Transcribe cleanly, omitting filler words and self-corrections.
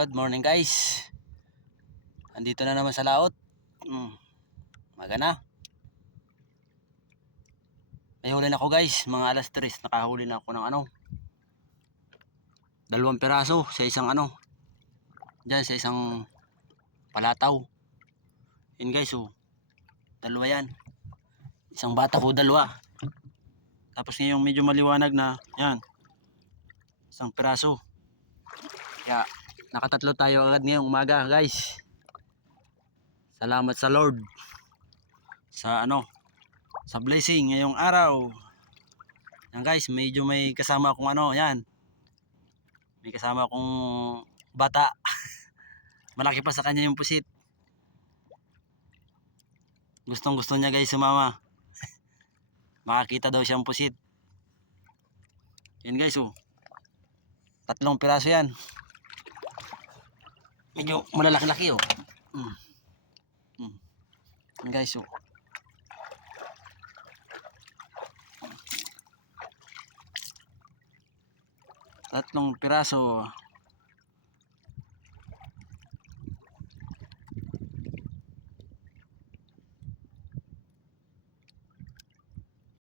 Good morning guys. Andito na naman sa laot. Magana. May huli na ako guys. Mga alas 3 nakahuli na ako ng 2 piraso sa isang Diyan sa isang palataw. Yun guys dalawa yan. Isang bata ko dalawa. Tapos ngayong medyo maliwanag na yan. Isang piraso. Kaya nakatatlo tayo agad ngayong umaga guys. Salamat sa Lord sa sa blessing ngayong araw. Yan guys, medyo may kasama akong yan. May kasama akong bata. Malaki pa sa kanya yung pusit. Gustong gusto niya guys sumama. Makakita daw siyang pusit. Yan guys 3 piraso yan. Medyo malalaki-laki Yan guys 3 piraso.